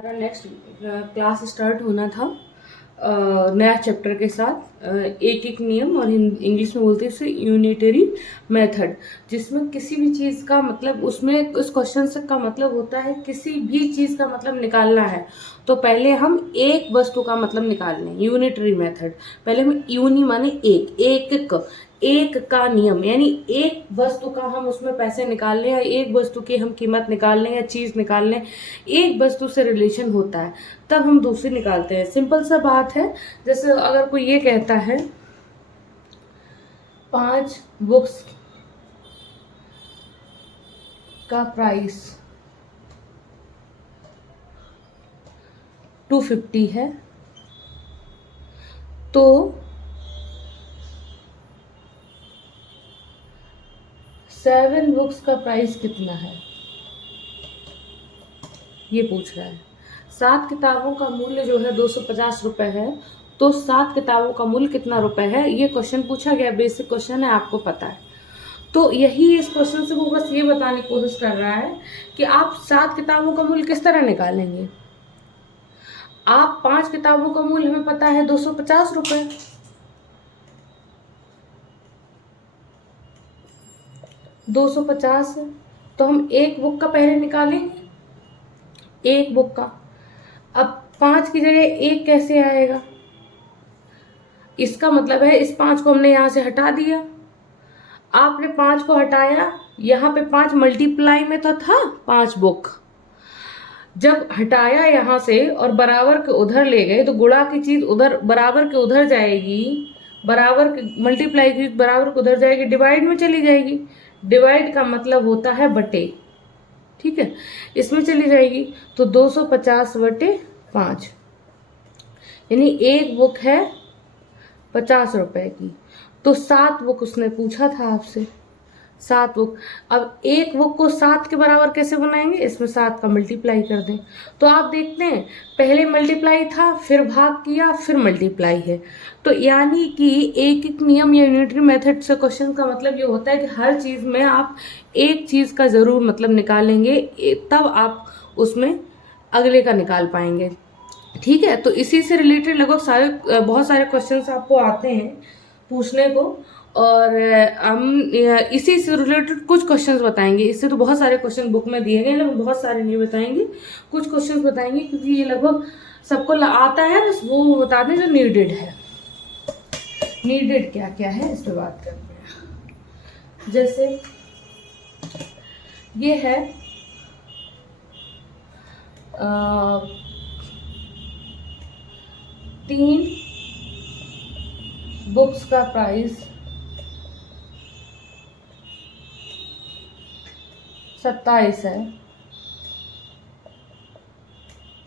हमारा next class start होना था नया चैप्टर के साथ एक एक नियम, और इंग्लिश में बोलते हैं इसे यूनिटरी मेथड, जिसमें किसी भी चीज़ का मतलब, उसमें उस क्वेश्चन का मतलब होता है किसी भी चीज़ का मतलब निकालना है तो पहले हम एक वस्तु का मतलब निकाल लें। यूनिटरी मेथड, पहले हम यूनि माने एक का नियम, यानी एक वस्तु का हम उसमें पैसे निकाल लें या एक वस्तु की हम कीमत निकाल लें या चीज निकाल लें, एक वस्तु से रिलेशन होता है तब हम दूसरी निकालते हैं। सिंपल सा बात है। जैसे अगर कोई ये कहता है 5 बुक्स का प्राइस 250 है, तो 7 बुक्स का प्राइस कितना है, ये पूछ रहा है। 7 किताबों का मूल्य जो है 250 रुपए है, तो 7 किताबों का मूल्य कितना रुपए है, ये क्वेश्चन पूछा गया। बेसिक क्वेश्चन है, आपको पता है। तो यही इस क्वेश्चन से वो बस ये बताने की कोशिश कर रहा है कि आप 7 किताबों का मूल्य किस तरह निकालेंगे। आप 5 किताबों का मूल्य हमें पता है 250 रुपए, 250 है, तो हम एक बुक का पहले निकालेंगे, एक बुक का। अब 5 की जगह एक कैसे आएगा, इसका मतलब है इस 5 को हमने यहां से हटा दिया। आपने 5 को हटाया, यहाँ पे 5 मल्टीप्लाई में तो था 5 बुक, जब हटाया यहां से और बराबर के उधर ले गए तो गुणा की चीज उधर बराबर के उधर जाएगी, बराबर के मल्टीप्लाई की बराबर के उधर जाएगी, डिवाइड में चली जाएगी। डिवाइड का मतलब होता है बटे, ठीक है, इसमें चली जाएगी। तो 250 बटे 5, यानी एक बुक है 50 रुपए की, तो 7 बुक उसने पूछा था आपसे, 7 बुक। अब एक बुक को 7 के बराबर कैसे बनाएंगे, इसमें 7 का मल्टीप्लाई कर दें। तो आप देखते हैं पहले मल्टीप्लाई था, फिर भाग किया, फिर मल्टीप्लाई है। तो यानी कि एक एक नियम या यूनिटरी मेथड से क्वेश्चन का मतलब ये होता है कि हर चीज में आप एक चीज का जरूर मतलब निकालेंगे, तब आप उसमें अगले का निकाल पाएंगे। ठीक है, तो इसी से रिलेटेड लगभग सारे बहुत सारे क्वेश्चंस आपको आते हैं पूछने को, और हम इसी से रिलेटेड कुछ क्वेश्चंस बताएंगे। इससे तो बहुत सारे क्वेश्चन बुक में दिए गए, लेकिन बहुत सारे नहीं बताएंगे, कुछ क्वेश्चंस बताएंगे क्योंकि ये लगभग सबको आता है, बस वो बता दें जो नीडेड है। नीडेड क्या क्या है इस पर बात करते हैं। जैसे ये है 3 बुक्स का प्राइस 27 है,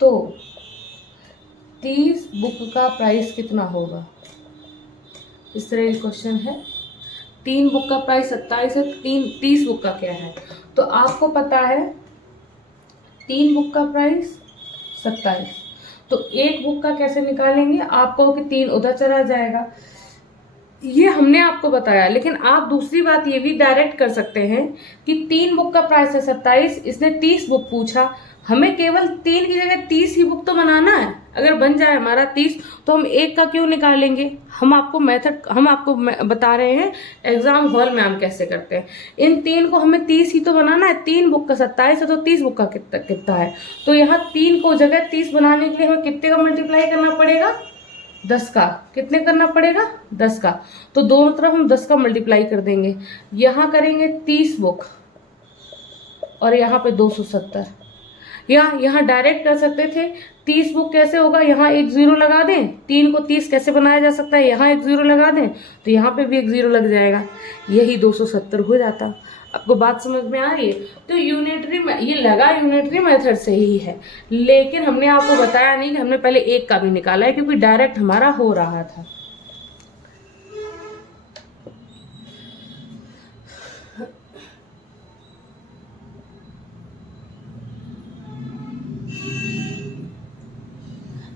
तो 30 बुक का प्राइस कितना होगा। इस तरह का क्वेश्चन है। 3 बुक का प्राइस 27 है, 30 बुक का क्या है। तो आपको पता है 3 बुक का प्राइस 27, तो एक बुक का कैसे निकालेंगे, आप कहो कि 3 उधर चला जाएगा, ये हमने आपको बताया। लेकिन आप दूसरी बात ये भी डायरेक्ट कर सकते हैं कि 3 बुक का प्राइस है 27, इसने 30 बुक पूछा, हमें केवल 3 की जगह 30 ही बुक तो बनाना है। अगर बन जाए हमारा 30, तो हम एक का क्यों निकालेंगे। हम आपको बता रहे हैं एग्जाम हॉल में हम कैसे करते हैं। इन 3 को हमें 30 ही तो बनाना है, 3 बुक का 27 है तो 30 बुक का कितना है। तो यहाँ 3 को जगह 30 बनाने के लिए हमें कितने का मल्टीप्लाई करना पड़ेगा, 10 का। कितने करना पड़ेगा, 10 का। तो दोनों तरफ हम 10 का मल्टीप्लाई कर देंगे। यहां करेंगे 30 बुक और यहाँ पे 270, या यहाँ डायरेक्ट कर सकते थे। 30 बुक कैसे होगा, यहाँ एक 0 लगा दें। 3 को 30 कैसे बनाया जा सकता है, यहाँ एक 0 लगा दें तो यहाँ पे भी एक 0 लग जाएगा, यही 270 हो जाता। आपको बात समझ में आ रही है। तो ये लगा यूनिटरी मेथड से ही है, लेकिन हमने आपको बताया नहीं कि हमने पहले एक का भी निकाला है, क्योंकि डायरेक्ट हमारा हो रहा था।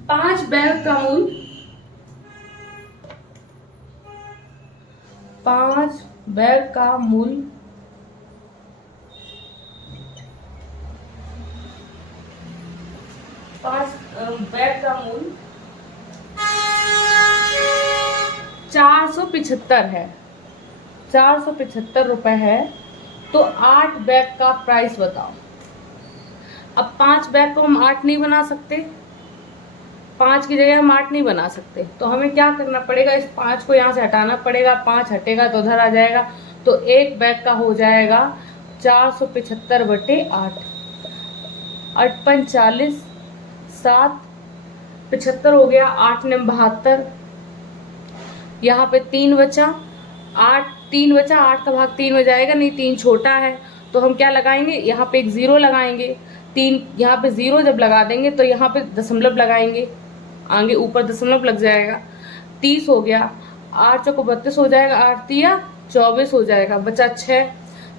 पांच बैग का मूल्य 5 बैग का मूल्य 5 बैग का मूल्य 475 है, 475 रुपए है। तो 8 बैग का प्राइस बताओ। अब 5 बैग को हम 8 नहीं बना सकते, 5 की जगह हम 8 नहीं बना सकते, तो हमें क्या करना पड़ेगा, इस 5 को यहाँ से हटाना पड़ेगा। 5 हटेगा तो उधर आ जाएगा, तो एक बैग का हो जाएगा 475/8, 8 पंच 40, 7 75 हो गया, 8 ने 72, यहाँ पे 3 बचा, 8 3 बचा, 8 का भाग 3 हो जाएगा, नहीं 3 छोटा है, तो हम क्या लगाएंगे, यहाँ पे एक 0 लगाएंगे। 3 यहाँ पे 0 जब लगा देंगे तो यहाँ पे दशमलव लगाएंगे, आगे ऊपर दशमलव लग जाएगा। 30 हो गया, 8 चौको 32 हो जाएगा, 8 तिया 24 हो जाएगा, बचा 6।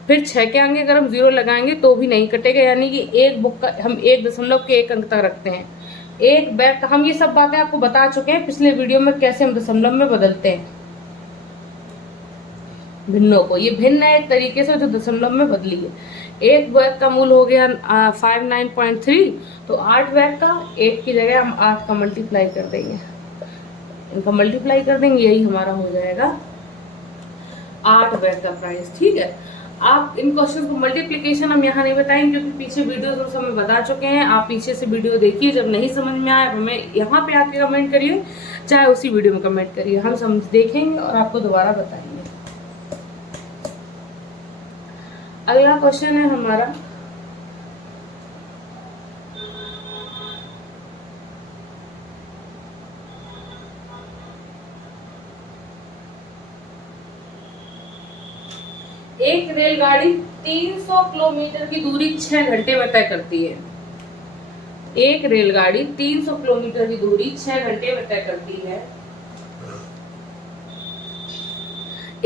फिर 6 के आगे अगर हम 0 लगाएंगे तो भी नहीं कटेगा, यानी कि एक बुक का हम 1 दशमलव के 1 अंक तक रखते हैं। एक बैग का हम ये सब बातें आपको बता चुके हैं पिछले वीडियो में, कैसे हम दशमलव में बदलते हैं भिन्नों को। ये भिन्न है एक तरीके से जो दशमलव में बदली है। एक बैग का मूल हो गया 59.3, तो 8 बैग का, 1 की जगह हम 8 का मल्टीप्लाई कर देंगे, इनका मल्टीप्लाई कर देंगे, यही हमारा हो जाएगा 8 बैग का प्राइस। ठीक है, आप इन क्वेश्चन को मल्टीप्लिकेशन हम यहाँ नहीं बताएंगे क्योंकि पीछे वीडियो हम समय बता चुके हैं। आप पीछे से वीडियो देखिए, जब नहीं समझ में आए हमें यहाँ पे आके कमेंट करिए, चाहे उसी वीडियो में कमेंट करिए, हम समझ देखेंगे और आपको दोबारा बताएंगे। अगला क्वेश्चन है हमारा, एक रेलगाड़ी 300 किलोमीटर की दूरी 6 घंटे में तय करती है। एक रेलगाड़ी 300 किलोमीटर की दूरी 6 घंटे में तय करती है।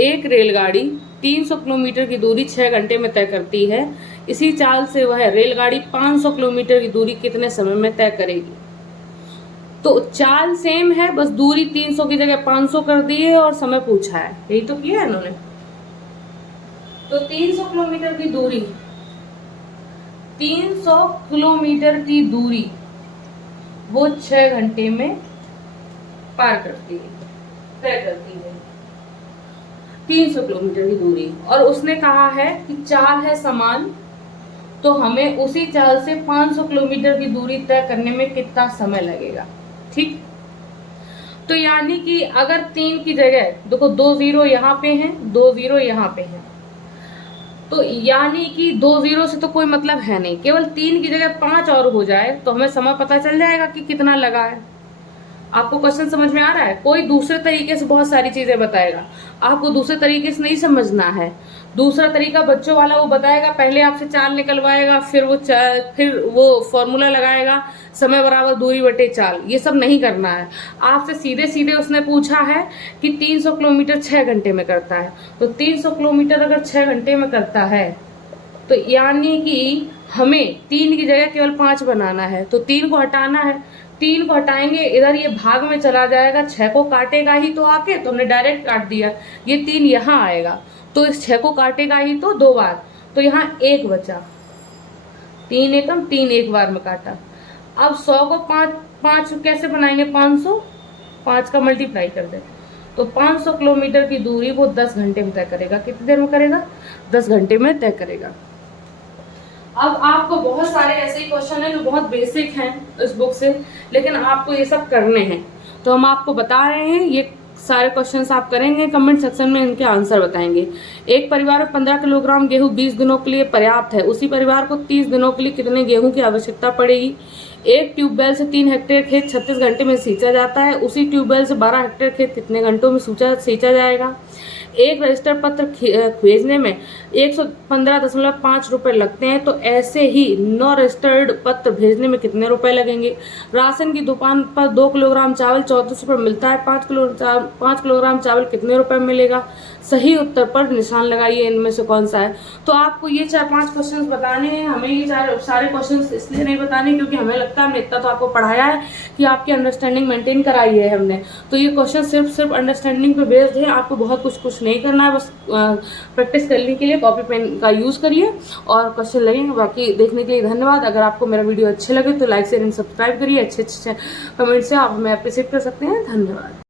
एक रेलगाड़ी 300 किलोमीटर की दूरी 6 घंटे में तय करती है। इसी चाल से वह रेलगाड़ी 500 किलोमीटर की दूरी कितने समय में तय करेगी। तो चाल सेम है, बस दूरी 300 की जगह 500 कर दी है और समय पूछा है, यही तो किया है इन्होंने। तो 300 किलोमीटर की दूरी, 300 किलोमीटर की दूरी वो 6 घंटे में पार करती है, तय करती है 300 किलोमीटर की दूरी। और उसने कहा है कि चाल है समान, तो हमें उसी चाल से 500 किलोमीटर की दूरी तय करने में कितना समय लगेगा। ठीक, तो यानी कि अगर 3 की जगह देखो 2 0 यहाँ पे हैं, 2 0 यहाँ पे हैं, तो यानी कि 2 0 से तो कोई मतलब है नहीं, केवल 3 की जगह 5 और हो जाए तो हमें समय पता चल जाएगा कि कितना लगा है। आपको क्वेश्चन समझ में आ रहा है। कोई दूसरे तरीके से बहुत सारी चीजें बताएगा, आपको दूसरे तरीके से नहीं समझना है। दूसरा तरीका बच्चों वाला वो बताएगा, पहले आपसे चाल निकलवाएगा, फिर वो फॉर्मूला लगाएगा, समय बराबर दूरी बटे चाल। ये सब नहीं करना है, आपसे सीधे सीधे उसने पूछा है कि 300 किलोमीटर 6 घंटे में करता है, तो 300 किलोमीटर अगर 6 घंटे में करता है तो यानी कि हमें 3 की जगह केवल 5 बनाना है, तो 3 को हटाना है। 3 को हटाएंगे, इधर ये भाग में चला जाएगा, 6 को काटेगा ही तो आके, तो हमने डायरेक्ट काट दिया। ये 3 यहाँ आएगा तो इस 6 को काटेगा ही तो 2 बार, तो यहाँ 1 बचा। 3 एकम 3 एक बार में काटा। अब 100 को 5 कैसे बनाएंगे, 500, 5 का मल्टीप्लाई कर दे, तो 500 किलोमीटर की दूरी वो 10 घंटे में तय करेगा। कितनी देर में करेगा, 10 घंटे में तय करेगा। अब आपको बहुत सारे ऐसे ही क्वेश्चन हैं जो बहुत बेसिक हैं इस बुक से, लेकिन आपको ये सब करने हैं, तो हम आपको बता रहे हैं। ये सारे क्वेश्चंस आप करेंगे, कमेंट सेक्शन में इनके आंसर बताएंगे। एक परिवार में 15 किलोग्राम गेहूं 20 दिनों के लिए पर्याप्त है, उसी परिवार को 30 दिनों के लिए कितने गेहूं की आवश्यकता पड़ेगी। एक ट्यूबवेल से 3 हेक्टेयर खेत 36 घंटे में सींचा जाता है, उसी ट्यूबवेल से 12 हेक्टेयर खेत कितने घंटों में सींचा जाएगा। एक रजिस्टर पत्र भेजने में 115.5 रुपए लगते हैं, तो ऐसे ही 9 रजिस्टर्ड पत्र भेजने में कितने रुपए लगेंगे। राशन की दुकान पर 2 किलोग्राम चावल 34 रुपये मिलता है, 5 किलोग्राम चावल कितने रुपए मिलेगा। सही उत्तर पर निशान लगाइए, इनमें से कौन सा है। तो आपको ये 4-5 क्वेश्चन बताने हैं। हमें ये सारे क्वेश्चन इसलिए नहीं बताने क्योंकि हमें लगता लगता है हमने इतना तो आपको पढ़ाया है कि आपकी अंडरस्टैंडिंग मेंटेन कराई है हमने। तो ये क्वेश्चन सिर्फ अंडरस्टैंडिंग पे बेस्ड है, आपको बहुत कुछ नहीं करना है, बस प्रैक्टिस करने के लिए कॉपी पेन का यूज़ करिए और क्वेश्चन लगेंगे। बाकी देखने के लिए धन्यवाद। अगर आपको मेरा वीडियो अच्छे लगे तो लाइक शेयर एंड सब्सक्राइब करिए। अच्छे कमेंट से आप हमें अप्रिशिएट कर सकते हैं। धन्यवाद।